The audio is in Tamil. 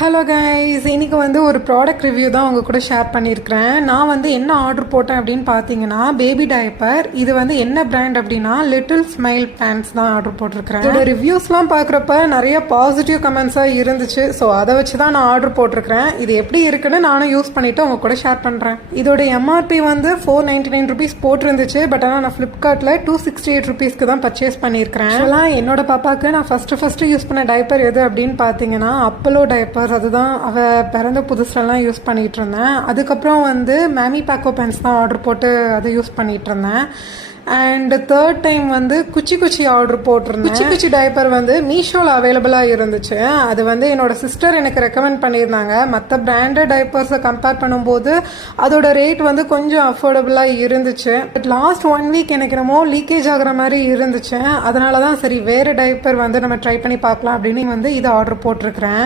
ஹலோ கைஸ், இன்னைக்கு வந்து ஒரு ப்ராடக்ட் ரிவ்யூ தான் உங்க கூட ஷேர் பண்ணியிருக்கிறேன். நான் வந்து என்ன ஆர்டர் போட்டேன் அப்படின்னு பார்த்தீங்கன்னா பேபி டைப்பர். இது வந்து என்ன பிராண்ட் அப்படின்னா லிட்டில் ஸ்மைல் பேண்ட்ஸ் தான் ஆர்டர் போட்டிருக்கிறேன். இதோட ரிவ்யூஸ்லாம் பார்க்குறப்ப நிறைய பாசிட்டிவ் கமெண்ட்ஸாக இருந்துச்சு. ஸோ அதை வச்சு தான் நான் ஆர்டர் போட்டிருக்கிறேன். இது எப்படி இருக்குன்னு நானும் யூஸ் பண்ணிவிட்டு உங்க கூட ஷேர் பண்ணுறேன். இதோட எம்ஆர்பி வந்து $499 போட்டிருந்துச்சு. பட் ஆனால் நான் ஃப்ளிப்கார்ட்டில் $268 தான் பர்ச்சேஸ் பண்ணியிருக்கிறேன். அதெல்லாம் என்னோட பாப்பாவுக்கு நான் ஃபஸ்ட்டு யூஸ் பண்ண டைப்பர் எது அப்படின்னு பார்த்தீங்கன்னா அப்பலோ டைப்பர். அதுதான் அவள் பிறந்த புதுசுலலாம் யூஸ் பண்ணிகிட்டு இருந்தேன். அதுக்கப்புறம் வந்து மேமி பேக்கோ பென்ஸ் தான் ஆர்டர் போட்டு அதை யூஸ் பண்ணிகிட்டு இருந்தேன். அண்ட் தேர்ட் டைம் வந்து குச்சி ஆர்டர் போட்டிருந்தேன். குச்சி டைப்பர் வந்து மீஷோவில் அவைலபிளாக இருந்துச்சு. அது வந்து என்னோட சிஸ்டர் எனக்கு ரெக்கமெண்ட் பண்ணியிருந்தாங்க. மற்ற பிராண்டட் டைப்பர்ஸை கம்பேர் பண்ணும்போது அதோட ரேட் வந்து கொஞ்சம் அஃபோர்டபுளாக இருந்துச்சு. பட் லாஸ்ட் 1 வீக் எனக்கு என்னமோ லீக்கேஜ் ஆகிற மாதிரி இருந்துச்சு. அதனால தான் சரி வேறு டைப்பர் வந்து நம்ம ட்ரை பண்ணி பார்க்கலாம் அப்படின்னு வந்து இதை ஆர்டர் போட்டிருக்கிறேன்.